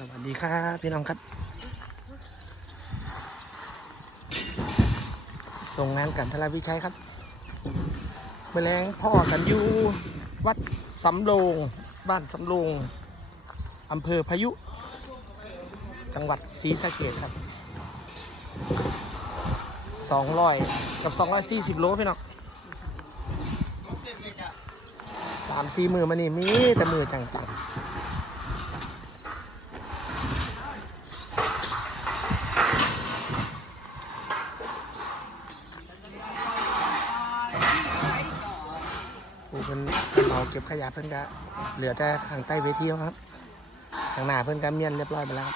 สวัสดีครับพี่น้องครับ ส่งงานกันทลาวิชัยครับเมื่อแรงพ่อกันอยู่ วัดสำโรงบ้านสำโรงอำเภอพายุ จังหวัดศรีสะเกดครับ 200 กับ 240 โลพี่น้องสามสี่มือมานี่มีแต่มือจังๆ ผู้เพิ่น เก็บขยะเพิ่นก็เหลือแต่ข้างใต้เวทีแล้วครับข้างหน้าเพิ่นก็เมียนเรียบร้อยไปแล้ว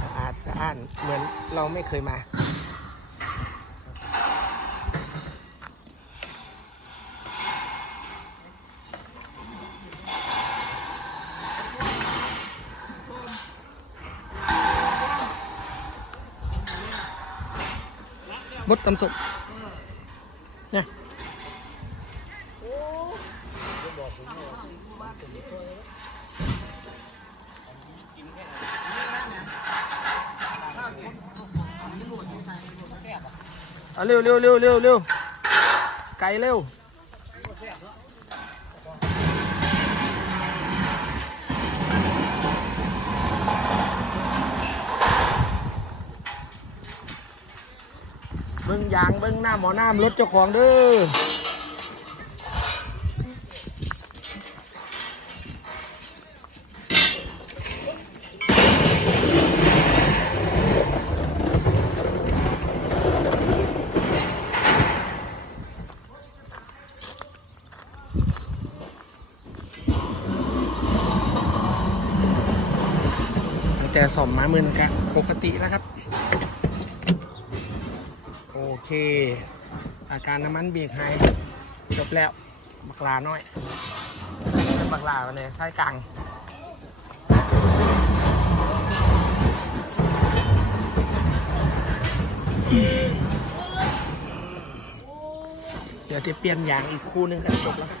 สะอาดสะอ้านเหมือนเราไม่เคยมาบดตำสด เอาเร็วเร็วเร็วเร็วเร็วไกลเร็วเบิ้งยางเบิ้งหน้าหมอน้ำรถเจ้าของเด้อ แต่สอมมามือนกะปกติแล้วครับ โอเค อาการน้ำมันเบรกหายจบแล้ว บักลาน้อยบักลาวันนี้ไส้กลางเดี๋ยวจะเปลี่ยนยางอีกคู่นึงกันจบแล้วครับ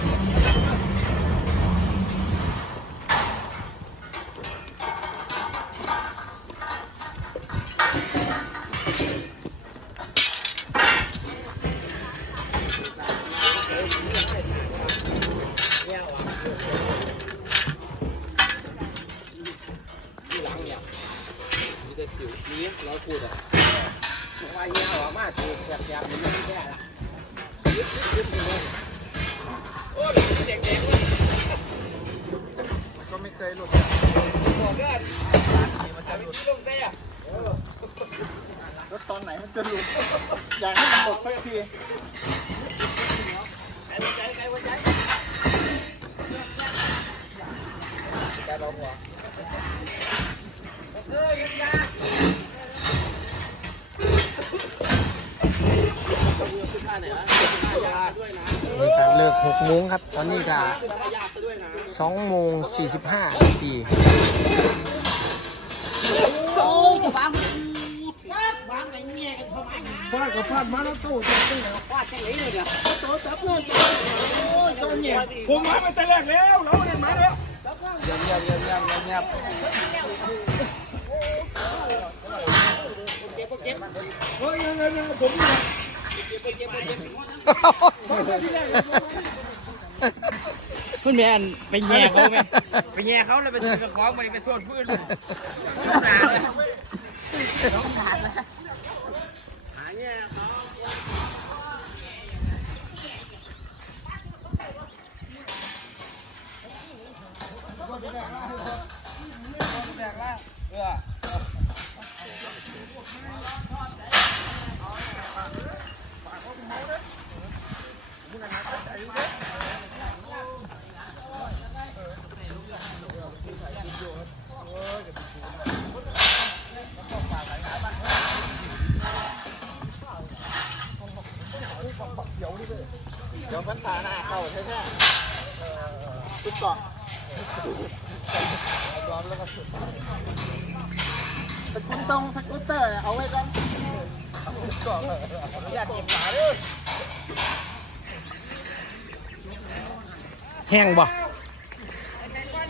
พูดอะว่าเงี้ยหรอมาถูกแบบอย่างนี้ไม่แค่ละยึดยึดยึดเลยโอ้ยเด็กเด็กเลยก็ไม่เคยหลุดบอกได้มันจะหลุดลงได้อะรถตอนไหนมันจะหลุดอยากให้มันหมดสักทีใจใจใจใจใจราหัวเออยังยา บริการเลิก6โมงครับ ตอนนี้ก็2โมง45นาทีฟาดกับฟาดมาแล้วตู้จะเป็นไงว่าจะไหนเลยเนี่ยผมมาไปแต่แรกแล้วเราเล่นมาแล้วเยี่ยมเยี่ยมเยี่ยมเยี่ยมเยี่ยมเยี่ยมเฮ้ยยังไงยังไงผม พื่อนแม่นไปแย่เขาไหมไปแย่เขาเลยไปซื้อกระของมาไปโทษพื้นน้องนาเลยบเดี๋ เดี๋ยวพันนาเข้าแท้ๆตุ๊กต่อร้อนแล้วก็สุดสกุลตรงสกุลเตอร์เอาไว้ก่อน อยากเก็บขาเลยแห้งบ่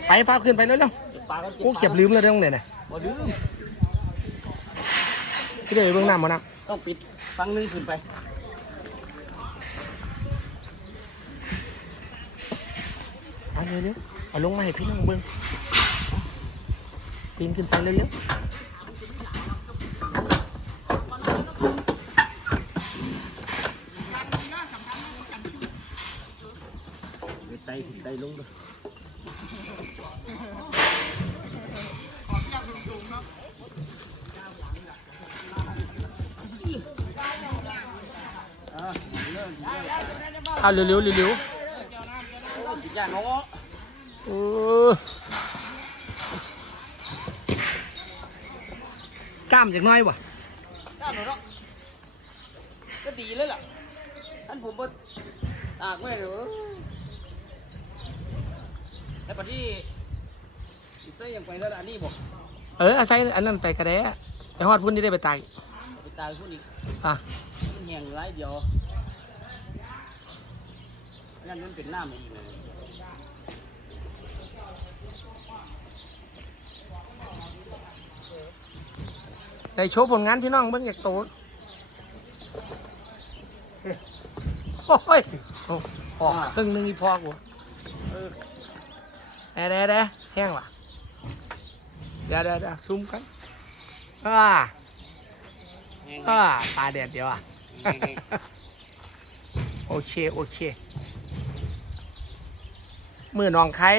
ไปฟ้าขึ้นไปเร็วปลาก็ๆโอ้เก็บลืมเลยตรงไหนน่ะบ่ลืมที่เดี๋ยวเบื้องน้ำมาน้ต้องปิดฟังนึงขึ้นไปำเอาเร็วๆเอาลงมาให้พี่น้องเบื้องปีนขึ้นไปเร็วไตขึ้นไต ลงด้วยๆเอาเร็วๆเร็วกินยาเนาะๆเออกล้ามจากหน้อยบ่ยาเนาะก็ดีเลยล่ะอันผมบ่ตากไว้เด้อ แต่ปัจจุบันอีกใส่ยังไปแล้วล่ะอันนี้บอกเอออาศัยอันนั้นไปกระแดะไปฮอดพุ่นที่ได้ไปตายไปตายพุ่นอีกอะมันแห้งไรเดียวนั่นมันเป็นน้ำอีกเลยได้โชว์ผลงานพี่น้องเบิ่งอยากโตโอ้ยโอ้ออกครึ่งหนึงอีพอกู แด่แด่แด่แห้งว่ะเดี๋ยวเดี๋ยวเดี๋ยวซูมกันอ่าอ่าตาแดดเดียวอะ โอเค โอเค มือน้องไข่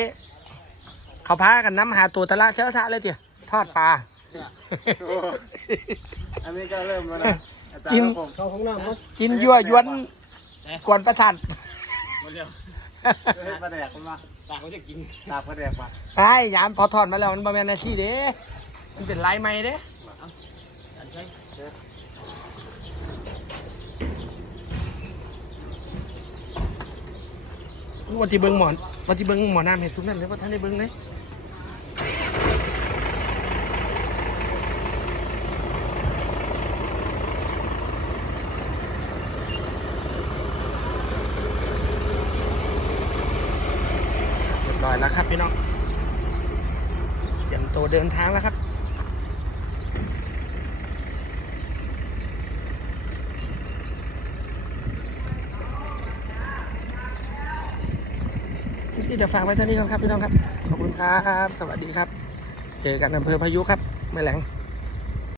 เขาพากันน้ำหาตัวตะละเช้าซะเลยเตี๋ยทอดปลา อันนี้ก็เริ่มแล้วนะอาจารกินย์ผมเข้าห้องน้ำครับกินยั่วยวนกวนประสาท หมดแล้วเฮ้ยปลาแดกมันมา ตากเขาจะกินตากปลาแดกมาไอ้ยามพอถอดมาแล้วมันบะแมนอาชีเด้มันเป็นลายใหม่เด้อันใช่วันที่เบิ้งหมอนวันที่เบิ้งหมอน้ำเห็ดทุกนั่นเลยว่าท่านได้เบิ้งเลยเรียบร้อย แล้วครับพี่น้องเตรียมตัวเดินทางแล้วครับคลิปนี้เดี๋ยวฝากไว้เท่านี้ก่ครับพี่น้องครับ ขอบคุณครับ สวัสดีครับ เจอกันอำเภอพายุครับแม่แหลง